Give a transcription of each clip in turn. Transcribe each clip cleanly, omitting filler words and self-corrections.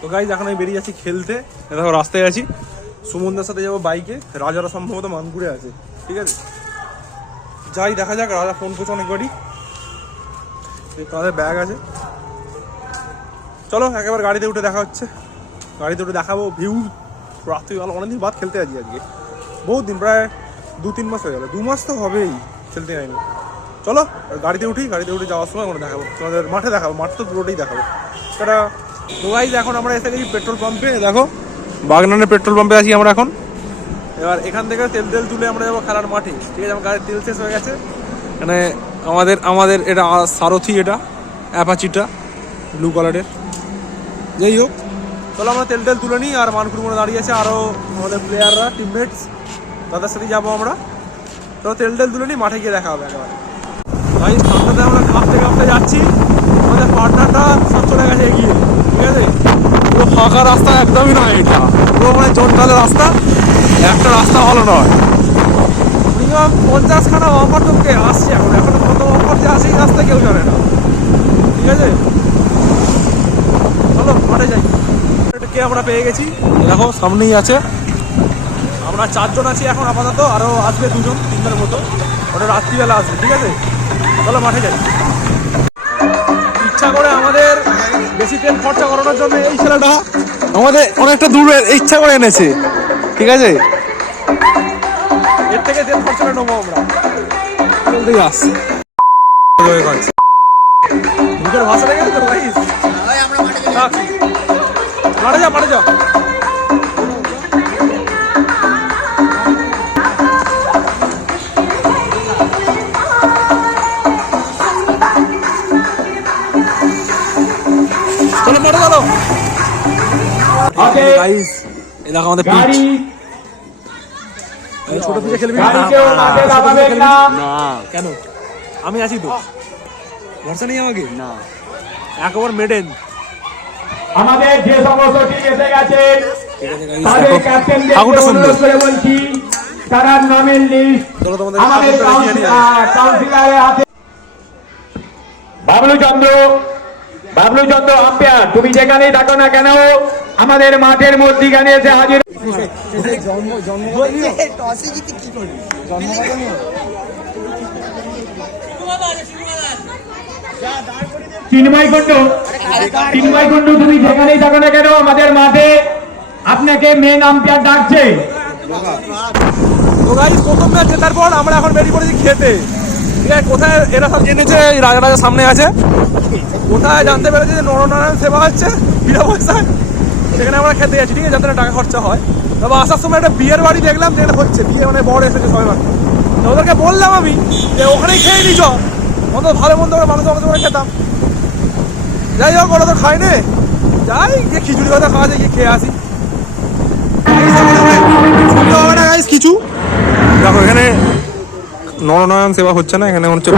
তো গাইজ এখন আমি বেরিয়ে যাচ্ছি খেলতে। দেখো রাস্তায় আছি, সুমনদার সাথে যাবো বাইকে। রাজারা সম্ভবত মানপুরে আছে, ঠিক আছে যাই দেখা যাক। রাজা ফোন করছে অনেকবারই, তাদের ব্যাগ আছে। চলো একেবারে গাড়িতে উঠে দেখা হচ্ছে, গাড়িতে উঠে দেখাবো ভিউ। রাত্রিবেলা অনেকদিন বাদ খেলতে আছি আজকে, বহুত দিন, প্রায় 2-3 মাস হয়ে গেল। 2 মাস তো হবেই খেলতে যাইনি। চলো গাড়িতে উঠি, গাড়িতে উঠে যাওয়ার সময় আমরা দেখাবো তোমাদের, মাঠে দেখাবো, মাঠ তো পুরোটাই দেখাবো সেটা। তো গাইজ এখন আমরা এসে গেছি পেট্রোল পাম্পে। দেখো বাগনানের পেট্রোল পাম্পে আছি আমরা এখন। এবার এখান থেকে তেল তুলে আমরা যাবো খেলার মাঠে, ঠিক আছে। আমার গাড়ির তেল শেষ হয়ে গেছে। মানে আমাদের এটা সারথি, এটা অ্যাপাচিটা ব্লু কালারের। যাই হোক চলো আমরা তেল তুলে নিই। আর মানকুর মনে দাঁড়িয়ে আছে আরও আমাদের প্লেয়াররা, টিমমেটস, তাদের সাথে যাবো আমরা। তো তেল তুলে নিই, মাঠে গিয়ে দেখা হবে একেবারে। ভাই ঠান্ডাতে আমরা কাঁপতে যাচ্ছি, আমাদের পার্টনারটা সব চলে গেছে এগিয়ে, ঠিক আছে। পুরো ফাঁকা রাস্তা একদমই নয় এটা, পুরো মানে জনকালের রাস্তা, একটা রাস্তা ভালো নয়। মিনিমাম 50খানা অফার তোকে আসছে এখন কত অফার যে আসে এই রাস্তায় কেউ জানে না, ঠিক আছে। চলো মাঠে যাই। কে আমরা পেয়ে গেছি, দেখো সামনেই আছে। আমরা 4 জন আছি এখন আপাতত, আরও আসবে 2-3 মতো, ওটা রাত্রিবেলা আসবে, ঠিক আছে। চলো মাঠে যাই। ইচ্ছা করে আমাদের বেশি তেল খরচা করানোর জন্য এই ছেলেটা আমাদের অনেকটা দূরে ইচ্ছা করে এনেছে, ঠিক আছে। এর থেকে তেল খরচা নেবো আমরা, বলতেই আসছি। মুখের ভাষা লেগে গেছে ভাই। মাঠে যা চলো মাঠে চলো। গাইস এই দেখো আমাদের পিচ। ছোট পিচে খেলবি না? কেন? আমি আছি তো, ভরসা নেই আমাকে না। একবার মেডেন আমাদের যে সমস্ত টিম এসে গেছে তাদের ক্যাপ্টেনদের অনুরোধ করে বলছি তারা নামের লিস্ট আমাদের কাউন্সিলরের হাতে। বাবলু চন্দ্র আম্পায়ার, তুমি যেখানেই থাকো না কেন আমাদের মাঠের মধ্যখানে এসে হাজির। চিন্ময় কুন্ডু তুমি যেখানেই থাকো না কেন আমাদের মাঠে আপনাকে মেন আম্পায়ার ডাকছে। তো গাইস প্রথম ম্যাচ জেতার পর আমরা এখন বেরিয়ে পড়েছি খেতে, ঠিক আছে। কোথায় এরা সব জেনেছে, এই রাজা সামনে আছে। কোথায় জানতে পেরেছে যে নরনারায়ণ সেবা হচ্ছে বিনা পয়সায়, সেখানে আমরা খেতে যাচ্ছি, ঠিক আছে, যাতে টাকা খরচা হয়। তবে আসার সময় একটা বিয়ের বাড়ি দেখলাম, যেখানে হচ্ছে বিয়ে, মানে বড় এসেছে সবাই মাত্র। তো ওদেরকে বললাম আমি যে ওখানেই খেয়ে নিচ, অত ভালো মন্দ করে মানুষ আমাদের করে খেতাম। যাই হোক ওরা তো খায় নে, যাই গিয়ে খিচুড়ি কথা খাওয়া যায়, গিয়ে খেয়ে আসি। হবে না গাইস কিছু। দেখো এখানে নরনারায়ণ সেবা হচ্ছে না, এখানে হচ্ছে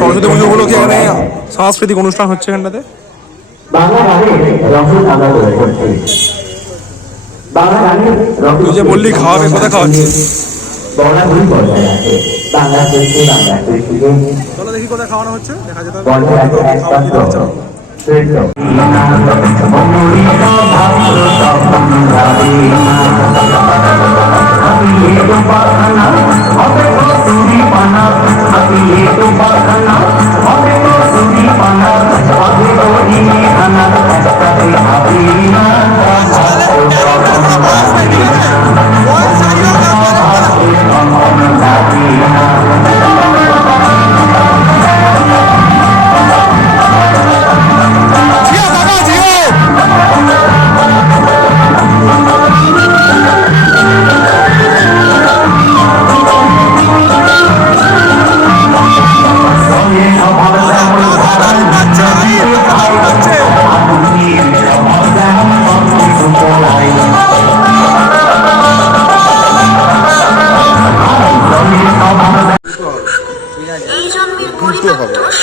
সরস্বতী পুজো উপলক্ষে এখানে সাংস্কৃতিক অনুষ্ঠান হচ্ছে এখানটাতে। তুই যে বললি খাওয়াবে, কোথায় খাওয়াচ্ছিস? চলো দেখি কোথায় খাওয়ানো হচ্ছে, দেখা যেতে হবে। খাওয়া দিতে হচ্ছে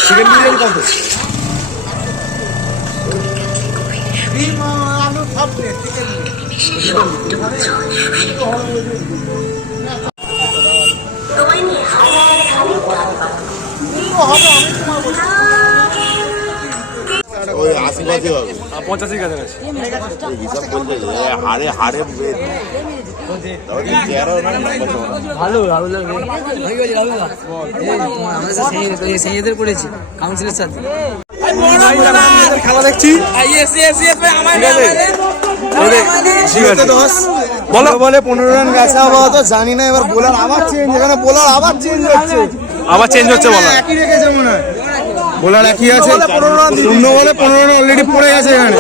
চিকেন বিরিয়ানি কত? আলু সব প্লেট চিকেন 80-85 হবে 85 কাছাকাছি। এই হিসাব করলে হাড়ে হাড়ে তবে চেয়ারও না ভালো রাহুল সেইদের করেছি কাউন্সিলের সাথে খেলা দেখছি বলো বলে 15 রান গেছে আপাতত জানি না এবার বোলার আবার চেঞ্জ এখানে বোলার আবার চেঞ্জ হচ্ছে আবার চেঞ্জ হচ্ছে বলা একই রেখেছে মনে হয় বোলার একই আছে 15 রান শূন্য বলে 15 রান অলরেডি পড়ে গেছে এখানে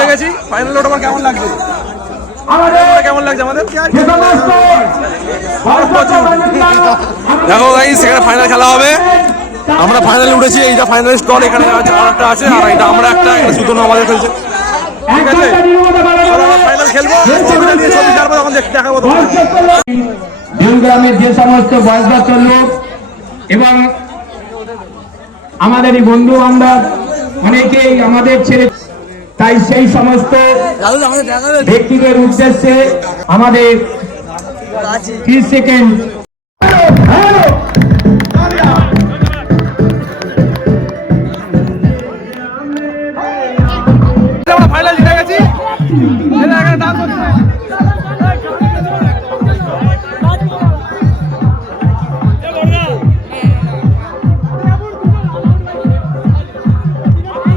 দেখেছি ফাইনাল ওটা কেমন লাগছে কেমন লাগছে আমাদের দেখো গাইস সেখানে ফাইনাল খেলা হবে আমরা ফাইনালে উঠেছি এইটা ফাইনালিস্ট দল এখানে আরেকটা আছে আর এটা আমরা একটা শুধু আমাদের খেলছে ঠিক আছে আমরা ফাইনাল খেলবো ছবিটা নিয়ে ছবি ছাড়বো তখন দেখাবো গ্রামের যে সমস্ত বয়স্ক লোক এবং আমাদের এই বন্ধু বান্ধব অনেকেই আমাদের ছেড়ে তাই সেই সমস্ত ব্যক্তিদের উদ্দেশ্যে আমাদের 30 সেকেন্ড আমরা ফাইনাল জিতে গেছি এখানে ডান্স হচ্ছে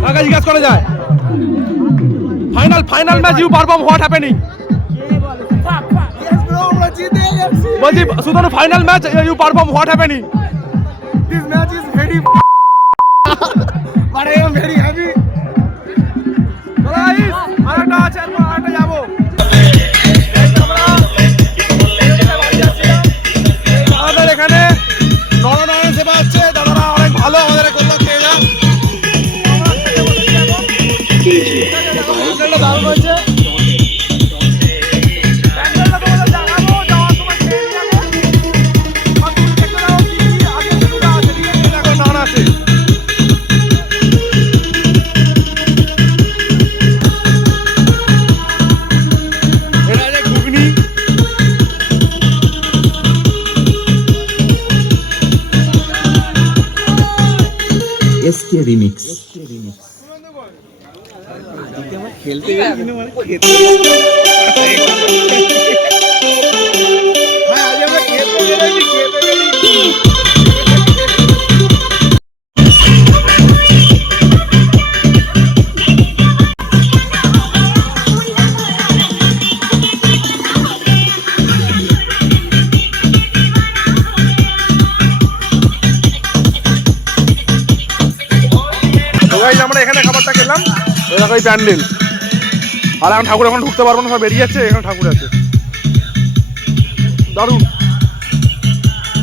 কাকা জিজ্ঞাসা করা যায় final match you perform what happening বলছি শুধু final match you perform what happening this match is very but I am very happy guys আরেকটা আছে আরেকটা যাবো আমাদের এখানে নরনারায়ণ সেবা হচ্ছে দাদারা অনেক ভালো আমাদের কল্যাণ খেয়ে যান দারুণ হয়েছে এসকে রিমিক্স আমরা এখানে খাবারটা খেলাম দেখো এই প্যান্ডেল আর এখন ঠাকুর এখন ঢুকতে পারবো না সব বেরিয়ে যাচ্ছে এখানে ঠাকুর আছে দারুণ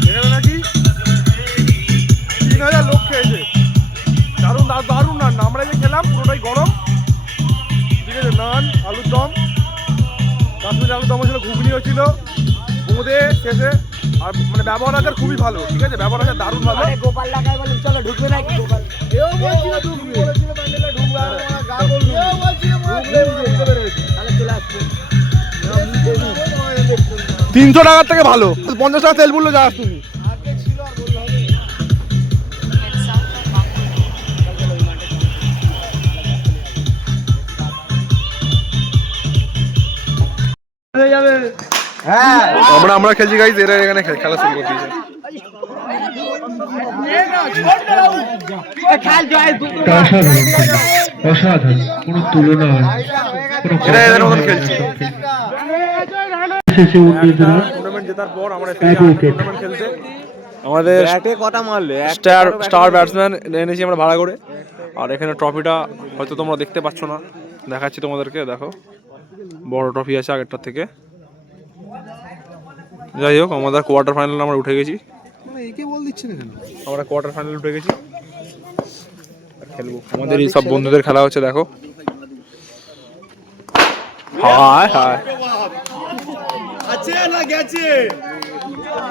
এখানে নাকি 3000 লোক খেয়েছে দারুণ দারুণ রান্না আমরা যে খেলাম পুরোটাই গরম ঠিক আছে নান আলুর দম কাশ্মীর আলুর দম ছিল ঘুগনি হয়েছিল বোঁদে শেষে আর মানে ব্যবহার আছে খুবই ভালো ঠিক আছে ব্যবহার আছে দারুণ ভালো গোপাল লাগায় বলে চলো ঢুকবে না গোপাল 300 টাকার থেকে ভালো 50 টাকা তেল বললো যা তুমি আমরা খেলছি গাইজ এরা এখানে খেলা শুরু করে দিয়েছে অসাধারণ কোনো তুলনা হয় এরা এদের মতন খেলছে শেষে উন্নতরা টুর্নামেন্ট জেতার পর আমরা এক উইকেট টুর্নামেন্ট খেলতে আমাদের কটা মারলে স্টার ব্যাটসম্যান এনেছি আমরা ভাড়া করে আর এখানে ট্রফিটা হয়তো তোমরা দেখতে পাচ্ছ না দেখাচ্ছি তোমাদেরকে দেখো বড় ট্রফি আছে আগেরটার থেকে যাই হোক আমাদের কোয়ার্টার ফাইনাল আমরা উঠে গেছি আমরা কোয়ার্টার ফাইনাল উঠে গেছি খেলবো আমাদের এই সব বন্ধুদের খেলা হচ্ছে দেখো হায় হায়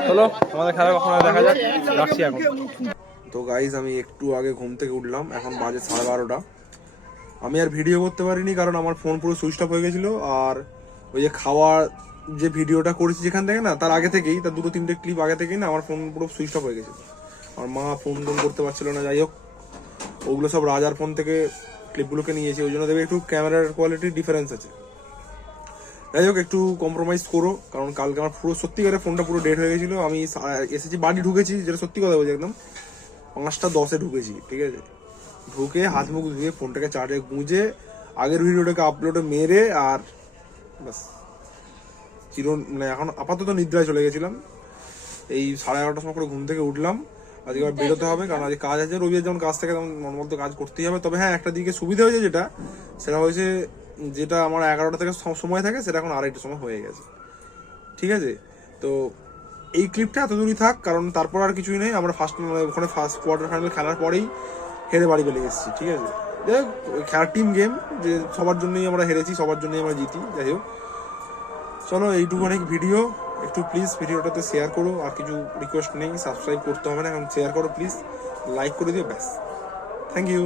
চলো আমাদের খেলা কখনো দেখা যাক রাখছি এখন তো গাইজ আমি একটু আগে ঘুম থেকে উঠলাম এখন বাজে 12:30 আমি আর ভিডিও করতে পারিনি কারণ আমার ফোন পুরো সুইচ অফ হয়ে গেছিলো আর ওই যে খাওয়ার যে ভিডিওটা করেছি যেখান থেকে না, তার আগে থেকেই, তার 2-3টে ক্লিপ আগে থেকেই না আমার ফোন পুরো সুইচ অফ হয়ে গেছে। আমার মা ফোন করতে পারছিল না, যাই হোক ওগুলো সব রাজার ফোন থেকে ক্লিপগুলোকে নিয়েছি, ওই জন্য দেবে একটু ক্যামেরার কোয়ালিটির ডিফারেন্স আছে। যাই হোক একটু কম্প্রোমাইজ করো, কারণ কালকে আমার পুরো সত্যিকারের ফোনটা পুরো ডেড হয়ে গেছিলো। আমি এসেছি, বাড়ি ঢুকেছি, যেটা সত্যি কথা বলছি, একদম 5:10 ঢুকেছি, ঠিক আছে। ঢুকে হাত মুখ ধুয়ে ফোনটাকে চার্জে গুঁজে আগের ভিডিওটাকে আপলোডে মেরে আর বাস মানে এখন আপাতত নিদ্রায় চলে গেছিলাম। এই 11:30টার সময় করে ঘুম থেকে উঠলাম। আজকে আবার বেরোতে হবে, কারণ আজকে কাজ আছে। রবিবার যেমন কাজ থাকে তেমন নর্মাল তো কাজ করতেই হবে। তবে হ্যাঁ, একটা দিকে সুবিধা হয়েছে, সেটা হয়েছে যেটা আমার 11টা থেকে সময় থাকে সেটা এখন আড়াইটার সময় হয়ে গেছে, ঠিক আছে। তো এই ক্লিপটা এত দূরই থাক, কারণ তারপর আর কিছুই নেই। আমরা ওখানে ফার্স্ট কোয়ার্টার ফাইনাল খেলার পরেই হেরে বাড়ি বেরিয়ে এসেছি, ঠিক আছে। যাই হোক, খেলার টিম গেম, যে সবার জন্যই আমরা হেরেছি, সবার জন্যই আমরা জিতি। যাই হোক, চলো এইটুকু অনেক ভিডিও, একটু প্লিজ ভিডিওটাতে শেয়ার করো। আর কিছু রিকোয়েস্ট নেই, সাবস্ক্রাইব করতে হবে না, এখন শেয়ার করো প্লিজ, লাইক করে দিও, ব্যাস। Thank you.